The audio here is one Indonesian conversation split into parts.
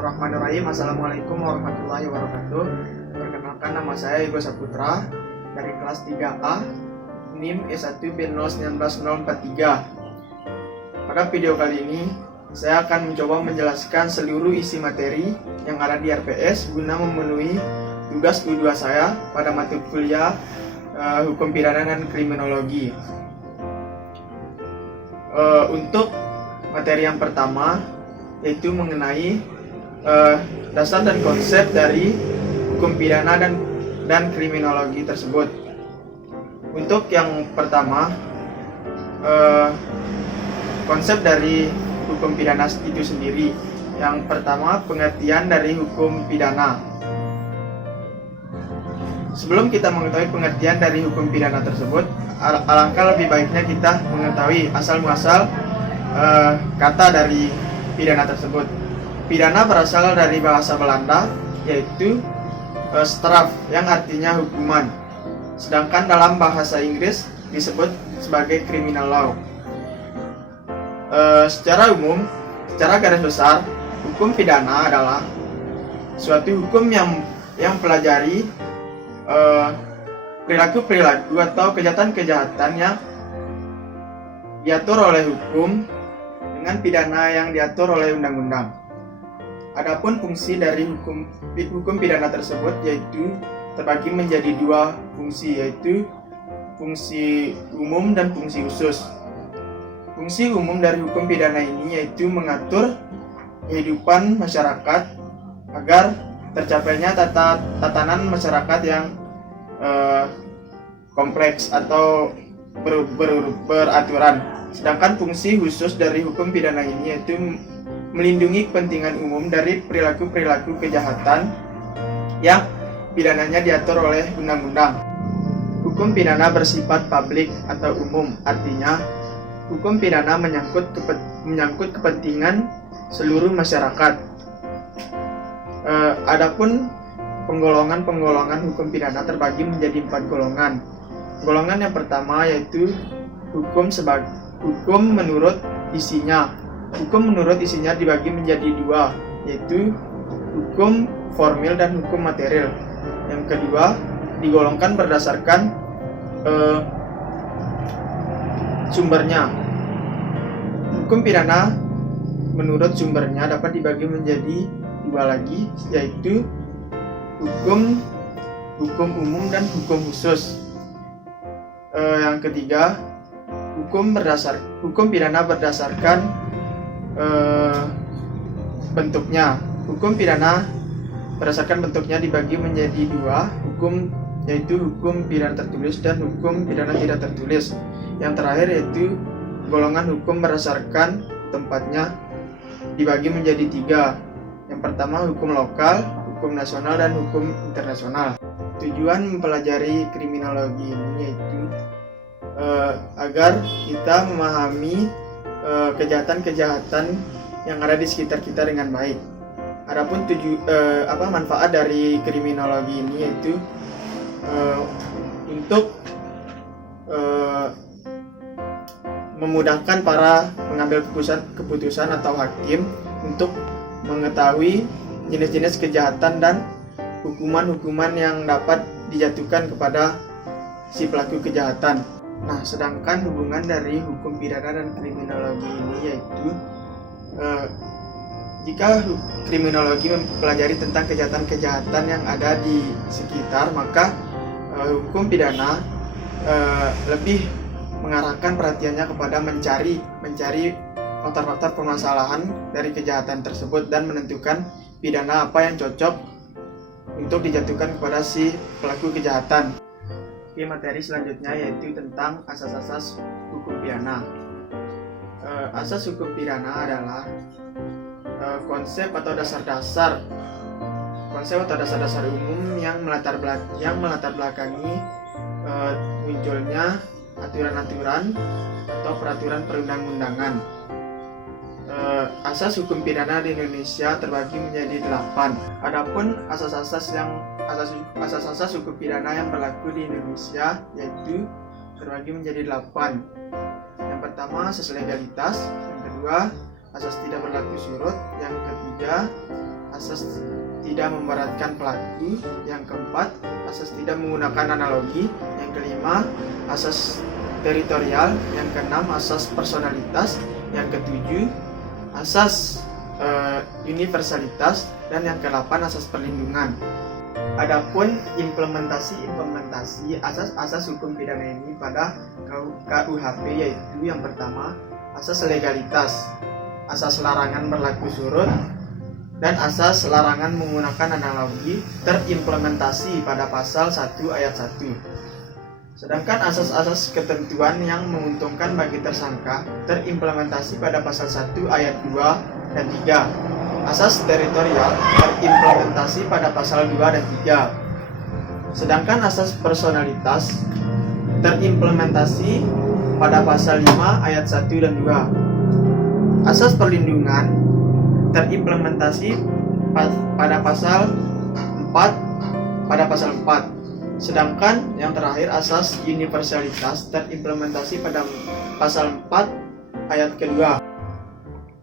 Bismillahirrahmanirrahim. Assalamualaikum warahmatullahi wabarakatuh. Perkenalkan, nama saya Ego Saputra dari kelas 3A NIM E1B019043. Pada video kali ini saya akan mencoba menjelaskan seluruh isi materi yang ada di RPS guna memenuhi tugas U2 saya pada mata kuliah Hukum Pidana dan Kriminologi. Untuk materi yang pertama yaitu mengenai dasar dan konsep dari hukum pidana dan kriminologi tersebut. Untuk yang pertama, konsep dari hukum pidana itu sendiri. Yang pertama, pengertian dari hukum pidana. Sebelum kita mengetahui pengertian dari hukum pidana tersebut, alangkah lebih baiknya kita mengetahui asal-muasal kata dari pidana tersebut. Pidana berasal dari bahasa Belanda, yaitu straf, yang artinya hukuman. Sedangkan dalam bahasa Inggris disebut sebagai criminal law. Secara umum, secara garis besar, hukum pidana adalah suatu hukum yang pelajari perilaku-perilaku atau kejahatan-kejahatan yang diatur oleh hukum dengan pidana yang diatur oleh undang-undang. Adapun fungsi dari hukum pidana tersebut yaitu terbagi menjadi dua fungsi, yaitu fungsi umum dan fungsi khusus. Fungsi umum dari hukum pidana ini yaitu mengatur kehidupan masyarakat agar tercapainya tatanan masyarakat yang kompleks atau beraturan. Sedangkan fungsi khusus dari hukum pidana ini yaitu melindungi kepentingan umum dari perilaku-perilaku kejahatan yang pidananya diatur oleh undang-undang. Hukum pidana bersifat publik atau umum, artinya hukum pidana menyangkut kepentingan seluruh masyarakat. Adapun penggolongan hukum pidana terbagi menjadi 4 golongan. Golongan yang pertama yaitu hukum menurut isinya. Hukum menurut isinya dibagi menjadi 2, yaitu hukum formil dan hukum material. Yang kedua digolongkan berdasarkan sumbernya. Hukum pidana menurut sumbernya dapat dibagi menjadi 2 lagi, yaitu hukum umum dan hukum khusus. Yang ketiga, hukum pidana berdasarkan bentuknya. Hukum pidana berdasarkan bentuknya dibagi menjadi 2, yaitu hukum pidana tertulis dan hukum pidana tidak tertulis. Yang terakhir yaitu golongan hukum berdasarkan tempatnya dibagi menjadi 3. Yang pertama hukum lokal, hukum nasional, dan hukum internasional. Tujuan mempelajari kriminologi ini yaitu agar kita memahami kejahatan-kejahatan yang ada di sekitar kita dengan baik. Adapun manfaat dari kriminologi ini yaitu untuk memudahkan para pengambil keputusan atau hakim untuk mengetahui jenis-jenis kejahatan dan hukuman-hukuman yang dapat dijatuhkan kepada si pelaku kejahatan. Nah, sedangkan hubungan dari hukum pidana dan kriminologi ini yaitu jika kriminologi mempelajari tentang kejahatan-kejahatan yang ada di sekitar, maka hukum pidana lebih mengarahkan perhatiannya kepada mencari faktor-faktor permasalahan dari kejahatan tersebut dan menentukan pidana apa yang cocok untuk dijatuhkan kepada si pelaku kejahatan. Oke, materi selanjutnya yaitu tentang asas-asas hukum pidana. Asas hukum pidana adalah konsep atau dasar-dasar umum yang melatar belakangi munculnya aturan-aturan atau peraturan perundang-undangan. Asas hukum pidana di Indonesia terbagi menjadi 8. Adapun asas-asas hukum pidana yang berlaku di Indonesia yaitu terbagi menjadi 8. Yang pertama, asas legalitas. Yang kedua, asas tidak berlaku surut. Yang ketiga, asas tidak memberatkan pelaku. Yang keempat, asas tidak menggunakan analogi. Yang kelima, asas teritorial. Yang keenam, asas personalitas. Yang ketujuh, asas universalitas. Dan yang kedelapan, asas perlindungan. Adapun implementasi asas-asas hukum pidana ini pada KUHP yaitu yang pertama, asas legalitas, asas larangan berlaku surut, dan asas larangan menggunakan analogi terimplementasi pada pasal 1 ayat 1. Sedangkan asas-asas ketentuan yang menguntungkan bagi tersangka terimplementasi pada pasal 1 ayat 2 dan 3. Asas teritorial terimplementasi pada pasal 2 dan 3. Sedangkan asas personalitas terimplementasi pada pasal 5 ayat 1 dan 2. Asas perlindungan terimplementasi pada pasal 4. Sedangkan yang terakhir, asas universalitas terimplementasi pada pasal 4 ayat kedua.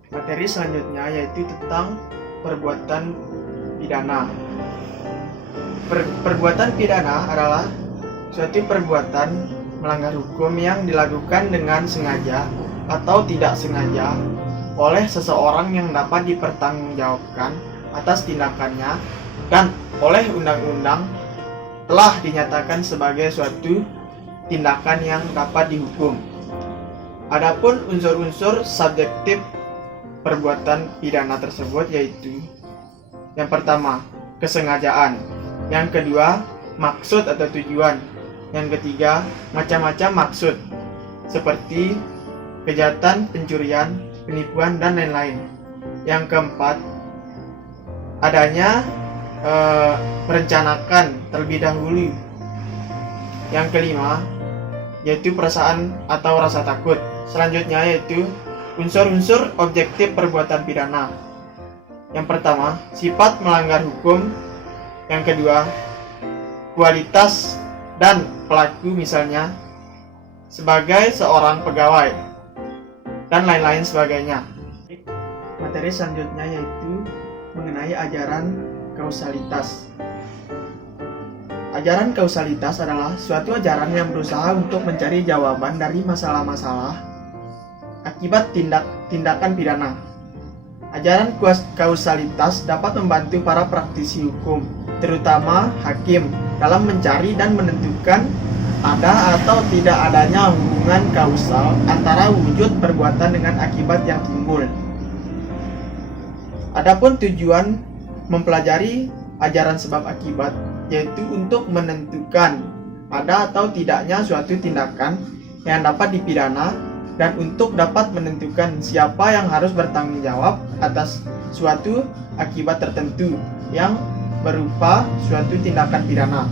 Materi selanjutnya yaitu tentang perbuatan pidana. Perbuatan pidana adalah suatu perbuatan melanggar hukum yang dilakukan dengan sengaja atau tidak sengaja oleh seseorang yang dapat dipertanggungjawabkan atas tindakannya dan oleh undang-undang telah dinyatakan sebagai suatu tindakan yang dapat dihukum. Adapun unsur-unsur subjektif perbuatan pidana tersebut yaitu yang pertama, kesengajaan. Yang kedua, maksud atau tujuan. Yang ketiga, macam-macam maksud seperti kejahatan, pencurian, penipuan, dan lain-lain. Yang keempat, adanya merencanakan terlebih dahulu. Yang kelima, yaitu perasaan atau rasa takut. Selanjutnya yaitu unsur-unsur objektif perbuatan pidana. Yang pertama, sifat melanggar hukum. Yang kedua, kualitas dan pelaku, misalnya sebagai seorang pegawai dan lain-lain sebagainya. Materi selanjutnya yaitu mengenai ajaran kausalitas. Ajaran kausalitas adalah suatu ajaran yang berusaha untuk mencari jawaban dari masalah-masalah akibat tindakan pidana. Ajaran kausalitas dapat membantu para praktisi hukum, terutama hakim, dalam mencari dan menentukan ada atau tidak adanya hubungan kausal antara wujud perbuatan dengan akibat yang timbul. Adapun tujuan mempelajari ajaran sebab akibat yaitu untuk menentukan ada atau tidaknya suatu tindakan yang dapat dipidana dan untuk dapat menentukan siapa yang harus bertanggung jawab atas suatu akibat tertentu yang berupa suatu tindakan pidana.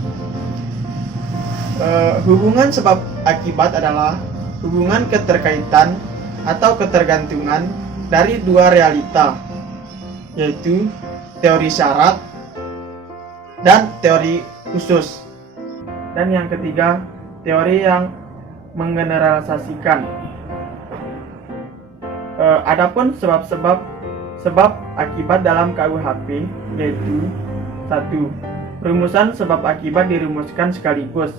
Hubungan sebab akibat adalah hubungan keterkaitan atau ketergantungan dari dua realita, yaitu teori syarat dan teori khusus. Dan yang ketiga, teori yang menggeneralisasikan. Adapun sebab akibat dalam KUHP yaitu 1. Rumusan sebab akibat dirumuskan sekaligus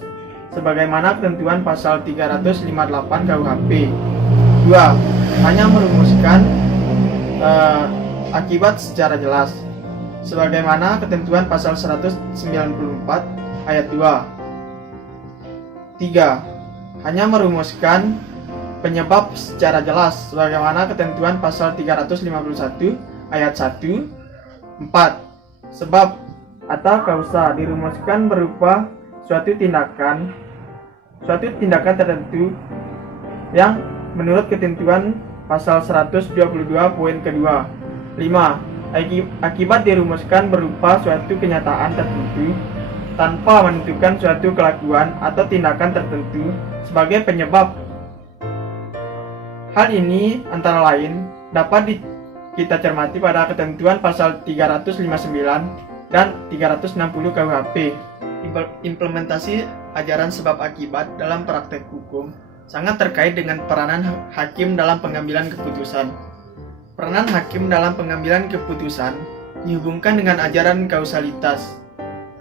sebagaimana ketentuan pasal 358 KUHP. 2. Hanya merumuskan akibat secara jelas sebagaimana ketentuan pasal 194 ayat 2. 3. Hanya merumuskan penyebab secara jelas sebagaimana ketentuan pasal 351 ayat 1. 4. Sebab atau kausa dirumuskan berupa suatu tindakan tertentu yang menurut ketentuan pasal 122 poin kedua. 5. Akibat dirumuskan berupa suatu kenyataan tertentu tanpa menentukan suatu kelakuan atau tindakan tertentu sebagai penyebab. Hal ini antara lain dapat kita cermati pada ketentuan pasal 359 dan 360 KUHP. Implementasi ajaran sebab akibat dalam praktek hukum sangat terkait dengan peranan hakim dalam pengambilan keputusan. Peranan hakim dalam pengambilan keputusan dihubungkan dengan ajaran kausalitas,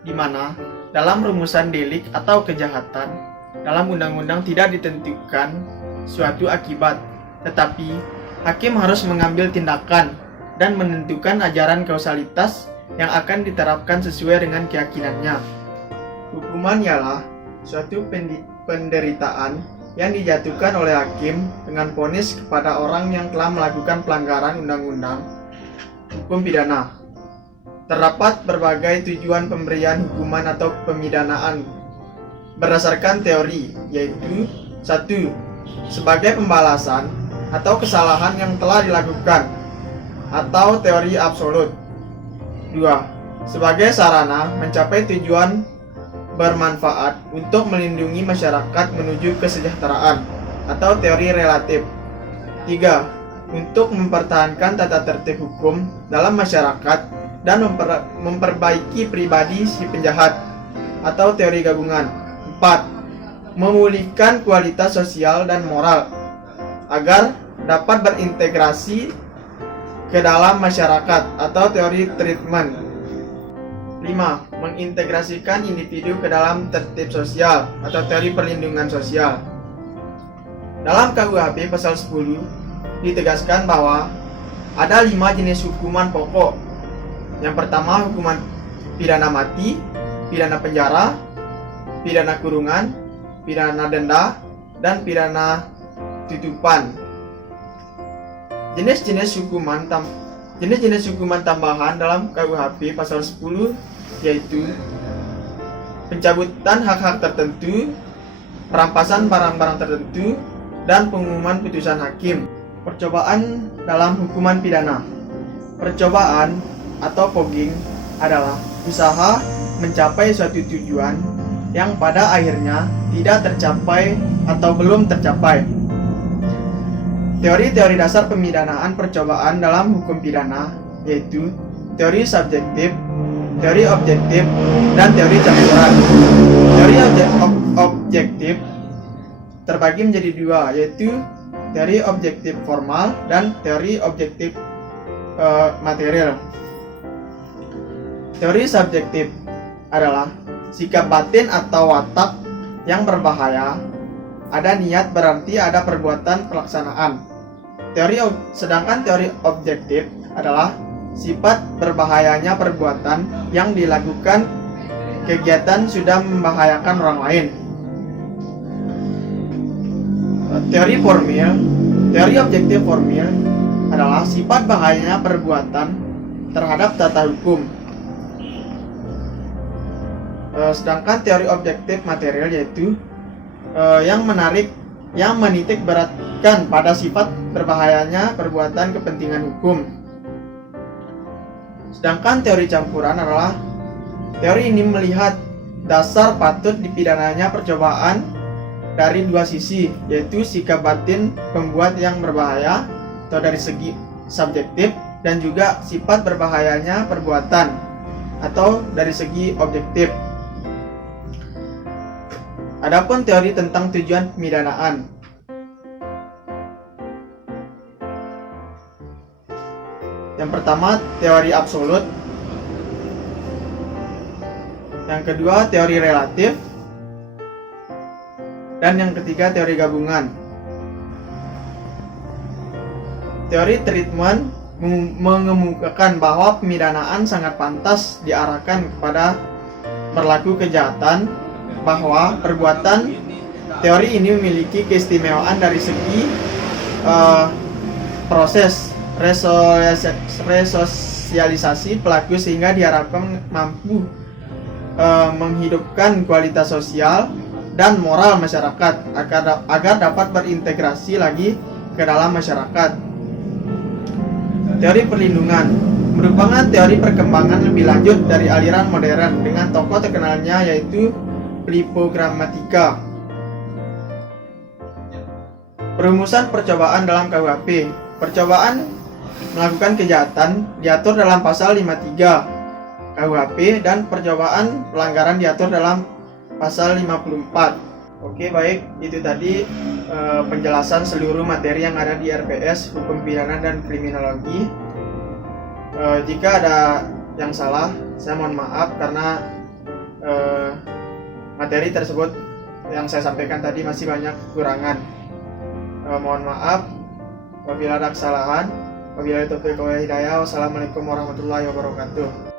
di mana dalam rumusan delik atau kejahatan, dalam undang-undang tidak ditentukan suatu akibat, tetapi hakim harus mengambil tindakan dan menentukan ajaran kausalitas yang akan diterapkan sesuai dengan keyakinannya. Hukuman ialah suatu penderitaan yang dijatuhkan oleh hakim dengan vonis kepada orang yang telah melakukan pelanggaran undang-undang hukum pidana. Terdapat berbagai tujuan pemberian hukuman atau pemidanaan berdasarkan teori, yaitu 1. Sebagai pembalasan atau kesalahan yang telah dilakukan, atau teori absolut. 2. Sebagai sarana mencapai tujuan bermanfaat untuk melindungi masyarakat menuju kesejahteraan, atau teori relatif. 3. Untuk mempertahankan tata tertib hukum dalam masyarakat dan memperbaiki pribadi si penjahat, atau teori gabungan. 4. Memulihkan kualitas sosial dan moral agar dapat berintegrasi ke dalam masyarakat, atau teori treatment. 5. Mengintegrasikan individu ke dalam tertib sosial, atau teori perlindungan sosial. Dalam KUHP pasal 10 ditegaskan bahwa ada 5 jenis hukuman pokok. Yang pertama, hukuman pidana mati, pidana penjara, pidana kurungan, pidana denda, dan pidana tutupan. Jenis-jenis hukuman tambahan dalam KUHP pasal 10 yaitu pencabutan hak-hak tertentu, perampasan barang-barang tertentu, dan pengumuman putusan hakim. Percobaan dalam hukuman pidana. Percobaan atau fogging adalah usaha mencapai suatu tujuan yang pada akhirnya tidak tercapai atau belum tercapai. Teori-teori dasar pemidanaan percobaan dalam hukum pidana yaitu teori subjektif, teori objektif, dan teori campuran. Teori objektif terbagi menjadi 2, yaitu teori objektif formal dan teori objektif material. Teori subjektif adalah sikap batin atau watak yang berbahaya. Ada niat berarti ada perbuatan pelaksanaan. Sedangkan teori objektif adalah sifat berbahayanya perbuatan yang dilakukan kegiatan sudah membahayakan orang lain. Teori objektif formil adalah sifat bahayanya perbuatan terhadap tata hukum. Sedangkan teori objektif material yaitu yang menitik beratkan pada sifat berbahayanya perbuatan kepentingan hukum. Sedangkan teori campuran adalah teori ini melihat dasar patut dipidananya percobaan dari 2 sisi, yaitu sikap batin pembuat yang berbahaya atau dari segi subjektif, dan juga sifat berbahayanya perbuatan atau dari segi objektif. Adapun teori tentang tujuan pemidanaan. Yang pertama, teori absolut. Yang kedua, teori relatif. Dan yang ketiga, teori gabungan. Teori treatment mengemukakan bahwa pemidanaan sangat pantas diarahkan kepada berlaku kejahatan, bahwa perbuatan teori ini memiliki keistimewaan dari segi proses resosialisasi pelaku sehingga diharapkan mampu menghidupkan kualitas sosial dan moral masyarakat agar dapat berintegrasi lagi ke dalam masyarakat. Teori perlindungan merupakan teori perkembangan lebih lanjut dari aliran modern dengan tokoh terkenalnya yaitu Lipogrammatika. Perumusan percobaan dalam KUHP. Percobaan melakukan kejahatan diatur dalam pasal 53 KUHP dan percobaan pelanggaran diatur dalam pasal 54. Oke, baik, itu tadi penjelasan seluruh materi yang ada di RPS Hukum Pidana dan Kriminologi. Jika ada yang salah, saya mohon maaf karena materi tersebut yang saya sampaikan tadi masih banyak kekurangan. Mohon maaf apabila ada kesalahan. Wabillahi taufiq wal hidayah. Wassalamualaikum warahmatullahi wabarakatuh.